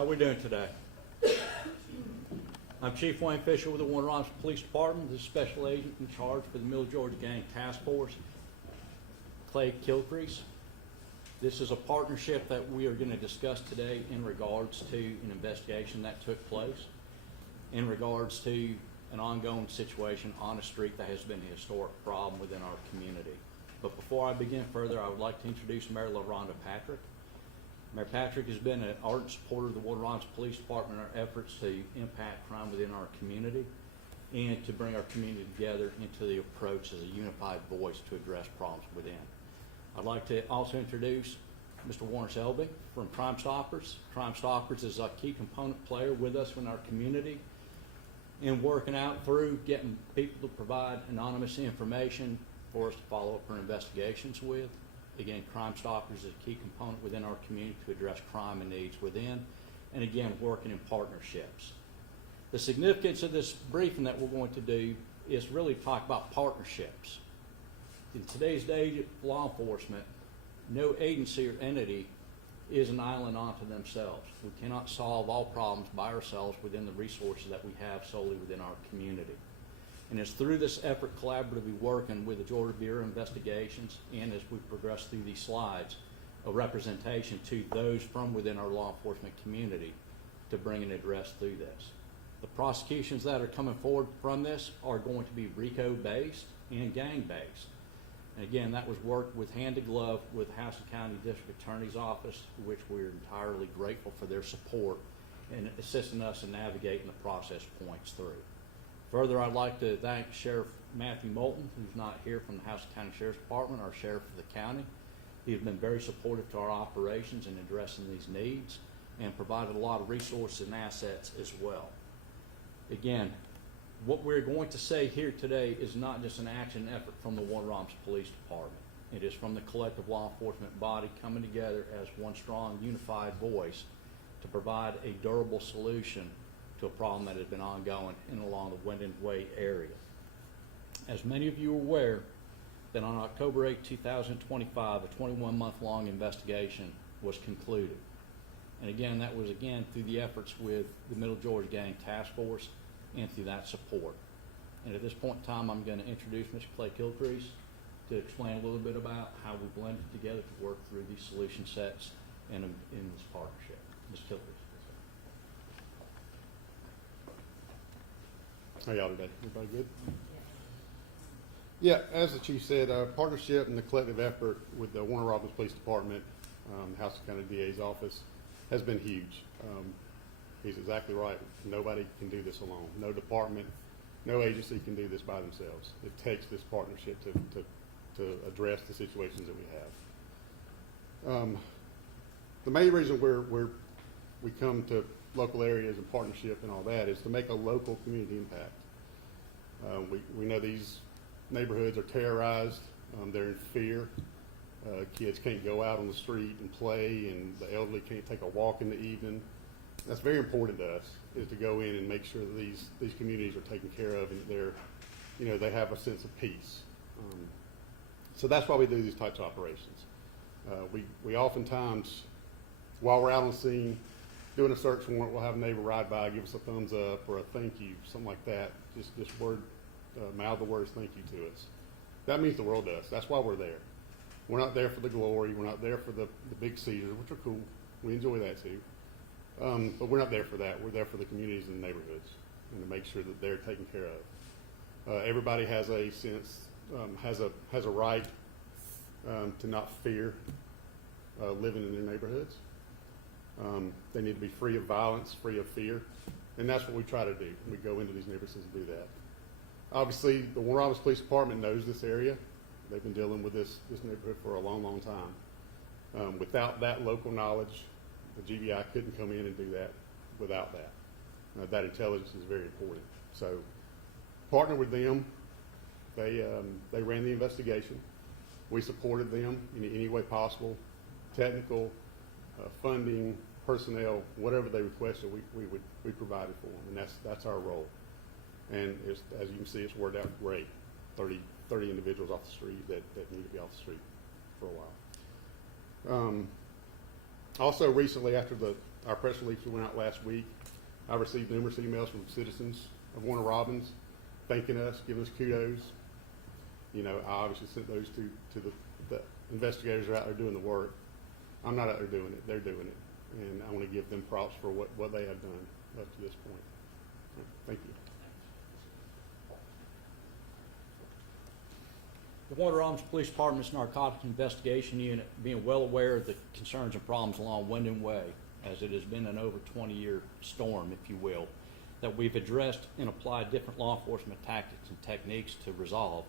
How are we doing today? I'm Chief Wayne Fisher with the Warner Robins Police Department, the special agent in charge for the Middle Georgia Gang Task Force, Clay Kilcrease. This is a partnership that we are going to discuss today in regards to an investigation that took place, in regards to an ongoing situation on a street that has been a historic problem within our community. But before I begin further, I would like to introduce Mayor LaRonda Patrick. Mayor Patrick has been an ardent supporter of the Warner Robins Police Department in our efforts to impact crime within our community and to bring our community together into the approach as a unified voice to address problems within. I'd like to also introduce Mr. Warner Selby from Crime Stoppers. Crime Stoppers is a key component player with us in our community in working out through getting people to provide anonymous information for us to follow up our investigations with. Again, Crime Stoppers is a key component within our community to address crime and needs within, and again, working in partnerships. The significance of this briefing that we're going to do is really talk about partnerships. In today's day of law enforcement, no agency or entity is an island unto themselves. We cannot solve all problems by ourselves within the resources that we have solely within our community. And it's through this effort collaboratively working with the Georgia Bureau of Investigations and as we progress through these slides, a representation to those from within our law enforcement community to bring an address through this. The prosecutions that are coming forward from this are going to be RICO based and gang based. And again, that was worked with hand in glove with House and County District Attorney's Office, which we're entirely grateful for their support in assisting us in navigating the process points through. Further, I'd like to thank Sheriff Matthew Moulton, who's not here, from the House and County Sheriff's Department, our sheriff of the county. He has been very supportive to our operations in addressing these needs and provided a lot of resources and assets as well. Again, what we're going to say here today is not just an action effort from the Warner Robins Police Department. It is from the collective law enforcement body coming together as one strong, unified voice to provide a durable solution to a problem that has been ongoing in and along the Wyndham Way area. As many of you are aware, that on October 8, 2025, a 21-month-long investigation was concluded. And again, that was through the efforts with the Middle Georgia Gang Task Force and through that support. And at this point in time, I'm going to introduce Mr. Clay Kilcrease to explain a little bit about how we blended together to work through these solution sets in this partnership. Mr. Kilcrease. How y'all today? Everybody good? Yeah, as the chief said, our partnership and the collective effort with the Warner Robins Police Department, House and County DA's office, has been huge. He's exactly right. Nobody can do this alone. No department, no agency can do this by themselves. It takes this partnership to address the situations that we have. The main reason we come to local areas and partnership and all that is to make a local community impact. We know these neighborhoods are terrorized, they're in fear. Kids can't go out on the street and play, and the elderly can't take a walk in the evening. That's very important to us, is to go in and make sure that these communities are taken care of and that they have a sense of peace. So that's why we do these types of operations. We oftentimes, while we're out on the scene, doing a search warrant, we'll have a neighbor ride by, give us a thumbs up or a thank you, something like that. Just mouth the words thank you to us. That means the world to us. That's why we're there. We're not there for the glory. We're not there for the big Caesars, which are cool. We enjoy that too. But we're not there for that. We're there for the communities and the neighborhoods and to make sure that they're taken care of. Everybody has a sense, has a right to not fear living in their neighborhoods. They need to be free of violence, free of fear, and that's what we try to do. We go into these neighborhoods and do that. Obviously, the Warner Robins Police Department knows this area. They've been dealing with this neighborhood for a long, long time. Without that local knowledge, the GBI couldn't come in and do that without that. That intelligence is very important. So, partner with them. They ran the investigation. We supported them in any way possible, technical, funding, personnel, whatever they requested, we provided for them, and that's our role. And as you can see, it's worked out great. 30 individuals off the street that need to be off the street for a while. Also, recently, after Our press release went out last week. I received numerous emails from citizens of Warner Robins thanking us, giving us kudos. You know, I obviously sent those to the investigators who are out there doing the work. I'm not out there doing it, they're doing it. And I want to give them props for what they have done up to this point. Thank you. The Warner Robins Police Department's Narcotics Investigation Unit, being well aware of the concerns and problems along Wyndham Way, as it has been an over 20-year storm, if you will, that we've addressed and applied different law enforcement tactics and techniques to resolve,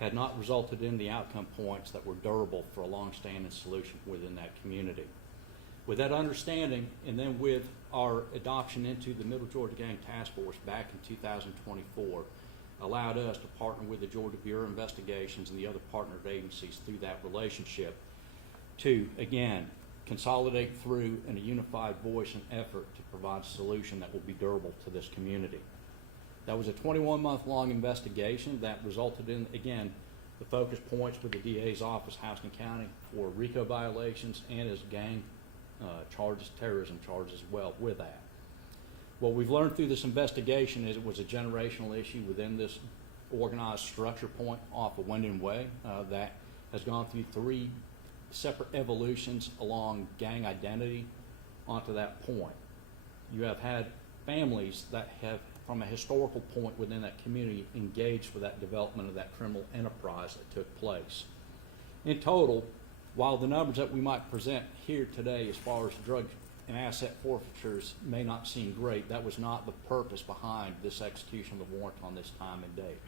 had not resulted in the outcome points that were durable for a long-standing solution within that community. With that understanding, and then with our adoption into the Middle Georgia Gang Task Force back in 2024, allowed us to partner with the Georgia Bureau of Investigations and the other partnered agencies through that relationship to, again, consolidate through in a unified voice and effort to provide a solution that will be durable to this community. That was a 21-month-long investigation that resulted in, again, the focus points with the DA's office, Houston County, for RICO violations and as gang charges, terrorism charges as well with that. What we've learned through this investigation is it was a generational issue within this organized structure point off of Wyndham Way that has gone through 3 separate evolutions along gang identity onto that point. You have had families that have, from a historical point within that community, engaged with that development of that criminal enterprise that took place. In total, while the numbers that we might present here today as far as drug and asset forfeitures may not seem great, that was not the purpose behind this execution of the warrant on this time and date.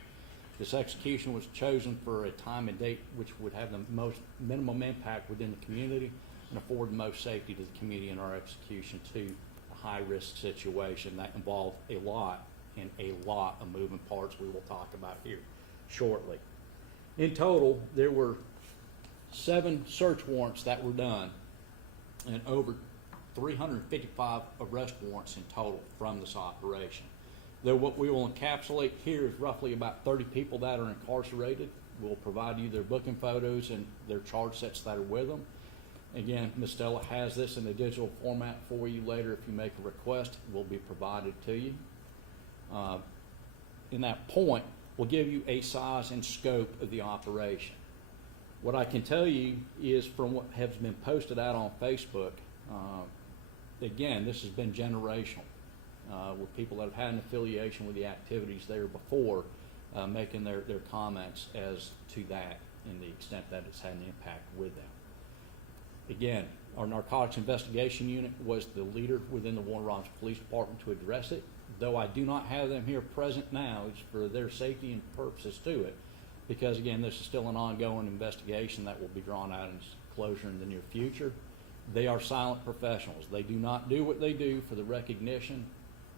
This execution was chosen for a time and date which would have the most minimum impact within the community and afford the most safety to the community in our execution to a high-risk situation that involved a lot of moving parts we will talk about here shortly. In total, there were 7 search warrants that were done and over 355 arrest warrants in total from this operation. Though what we will encapsulate here is roughly about 30 people that are incarcerated. We'll provide you their booking photos and their charge sets that are with them. Again, Ms. Stella has this in a digital format for you later. If you make a request, it will be provided to you. In that point, we'll give you a size and scope of the operation. What I can tell you is from what has been posted out on Facebook, again, this has been generational, with people that have had an affiliation with the activities there before making their comments as to that and the extent that it's had an impact with them. Again, our Narcotics Investigation Unit was the leader within the Warner Robins Police Department to address it. Though I do not have them here present now, it's for their safety and purposes to it, because again, this is still an ongoing investigation that will be drawn out into closure in the near future. They are silent professionals. They do not do what they do for the recognition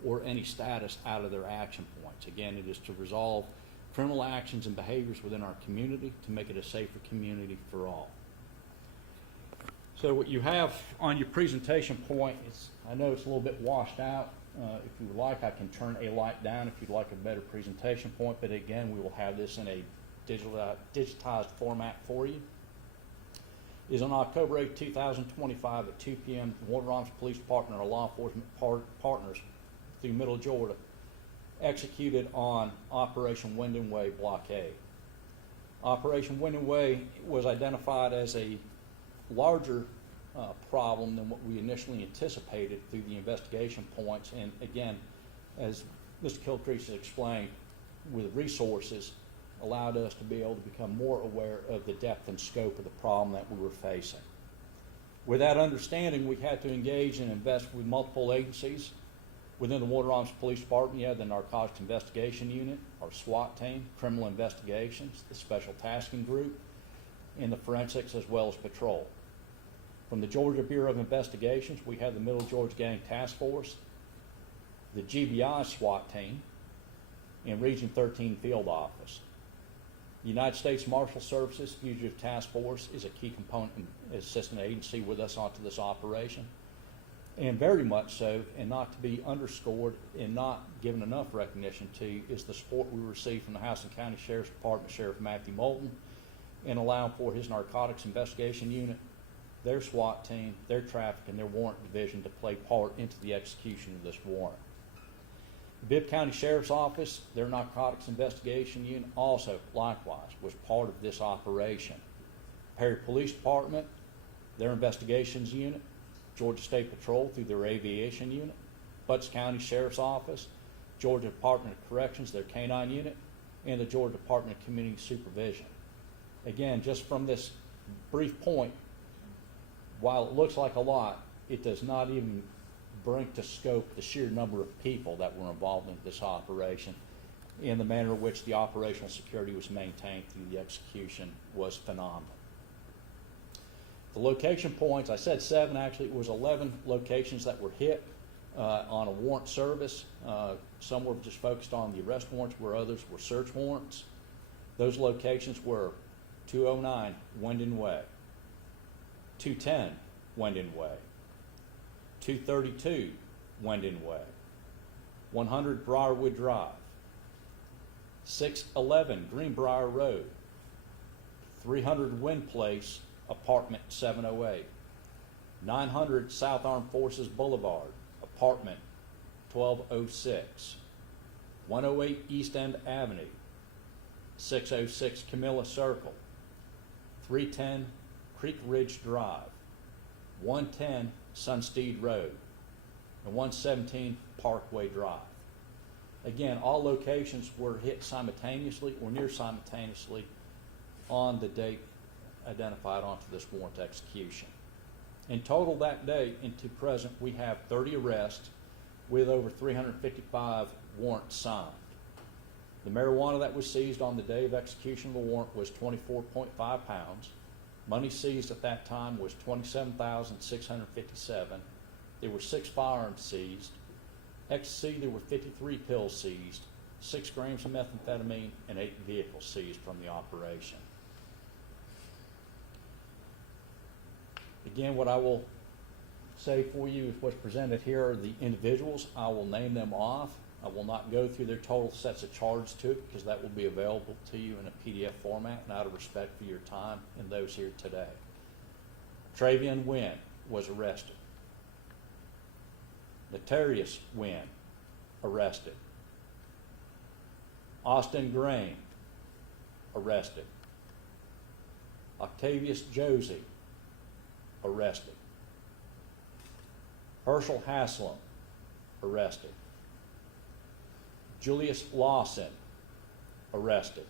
or any status out of their action points. Again, it is to resolve criminal actions and behaviors within our community to make it a safer community for all. So what you have on your presentation point is, I know it's a little bit washed out. If you would like, I can turn a light down if you'd like a better presentation point, but again, we will have this in a digitized format for you. Is on October 8, 2025 at 2 p.m., the Warner Robins Police Department and our law enforcement partners through Middle Georgia executed on Operation Wyndham Way Blockade. Operation Wyndham Way was identified as a larger problem than what we initially anticipated through the investigation points. And again, as Mr. Kilcrease has explained, with resources, allowed us to be able to become more aware of the depth and scope of the problem that we were facing. With that understanding, we had to engage and invest with multiple agencies. Within the Warner Robins Police Department, you have the Narcotics Investigation Unit, our SWAT team, Criminal Investigations, the Special Tasking Group, and the Forensics, as well as Patrol. From the Georgia Bureau of Investigations, we have the Middle Georgia Gang Task Force, the GBI SWAT team, and Region 13 Field Office. The United States Marshal Services Fugitive Task Force is a key component and assistant agency with us onto this operation. And very much so, and not to be underscored and not given enough recognition to, is the support we received from the Houston County Sheriff's Department, Sheriff Matthew Moulton, in allowing for his Narcotics Investigation Unit their SWAT team, their traffic, and their warrant division to play part into the execution of this warrant. The Bibb County Sheriff's Office, their narcotics investigation unit, also likewise was part of this operation. Perry Police Department, their investigations unit, Georgia State Patrol through their aviation unit, Butts County Sheriff's Office, Georgia Department of Corrections, their canine unit, and the Georgia Department of Community Supervision. Again, just from this brief point, while it looks like a lot, it does not even bring to scope the sheer number of people that were involved in this operation, and the manner in which the operational security was maintained through the execution was phenomenal. The location points, I said 7, actually it was 11 locations that were hit on a warrant service. Some were just focused on the arrest warrants, where others were search warrants. Those locations were 209 Wendon Way, 210 Wendon Way, 232 Wendon Way, 100 Briarwood Drive, 611 Greenbrier Road, 300 Wind Place, Apartment 708, 900 South Armed Forces Boulevard, Apartment 1206, 108 East End Avenue, 606 Camilla Circle, 310 Creek Ridge Drive, 110 Sunsteed Road, and 117 Parkway Drive. Again, all locations were hit simultaneously or near simultaneously on the date identified onto this warrant execution. In total that day into present, we have 30 arrests with over 355 warrants signed. The marijuana that was seized on the day of execution of the warrant was 24.5 pounds. Money seized at that time was $27,657. There were 6 firearms seized. Ecstasy, there were 53 pills seized, 6 grams of methamphetamine, and 8 vehicles seized from the operation. Again, what I will say for you is what's presented here are the individuals. I will name them off. I will not go through their total sets of charges to it, because that will be available to you in a PDF format, and out of respect for your time and those here today. Travion Wynn was arrested. Notarius Wynn, arrested. Austin Grain, arrested. Octavius Josie, arrested. Herschel Haslam, arrested. Julius Lawson, arrested.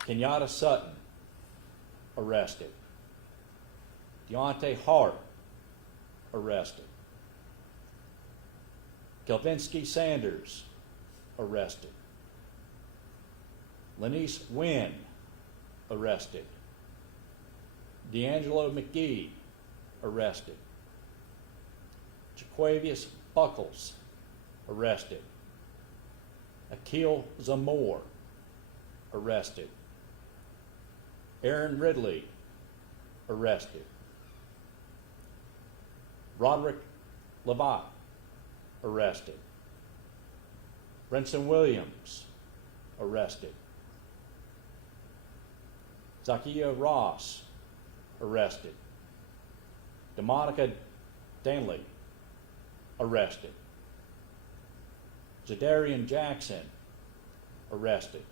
Kenyatta Sutton, arrested. Deontay Hart, arrested. Kelvinsky Sanders, arrested. Lanice Wynn, arrested. D'Angelo McGee, arrested. Jaquavius Buckles, arrested. Akil Zamore, arrested. Aaron Ridley, arrested. Roderick Levat, arrested. Brenson Williams, arrested. Zakia Ross, arrested. DeMonica Danley, arrested. Jadarian Jackson, arrested.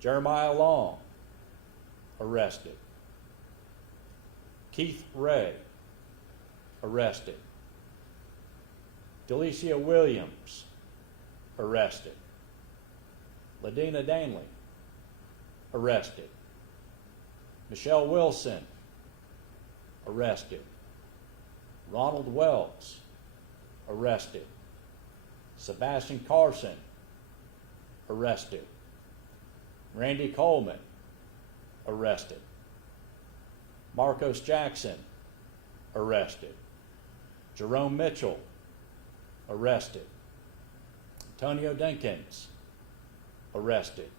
Jeremiah Long, arrested. Keith Ray, arrested. Delicia Williams, arrested. Ladina Danley, arrested. Michelle Wilson, arrested. Ronald Wells, arrested. Sebastian Carson, arrested. Randy Coleman, arrested. Marcos Jackson, arrested. Jerome Mitchell, arrested. Antonio Dinkins, arrested.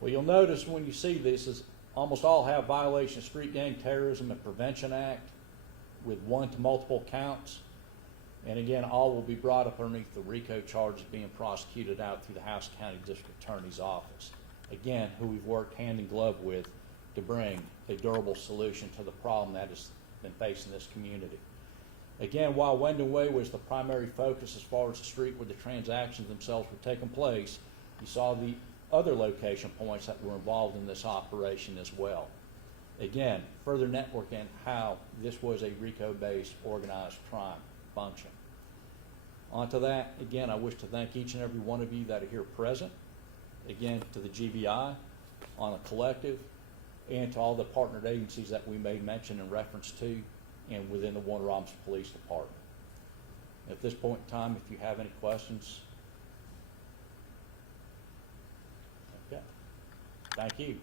Well, you'll notice when you see this is almost all have violation of Street Gang Terrorism and Prevention Act with 1 to multiple counts. And again, all will be brought up underneath the RICO charges being prosecuted out through the House County District Attorney's Office. Again, who we've worked hand in glove with to bring a durable solution to the problem that has been facing this community. Again, while Wendon Way was the primary focus as far as the street where the transactions themselves were taking place, you saw the other location points that were involved in this operation as well. Again, further networking how this was a RICO-based organized crime function. Onto that, again, I wish to thank each and every one of you that are here present. Again, to the GBI, on a collective, and to all the partnered agencies that we made mention and reference to, and within the Warner Robins Police Department. At this point in time, if you have any questions. Okay. Thank you.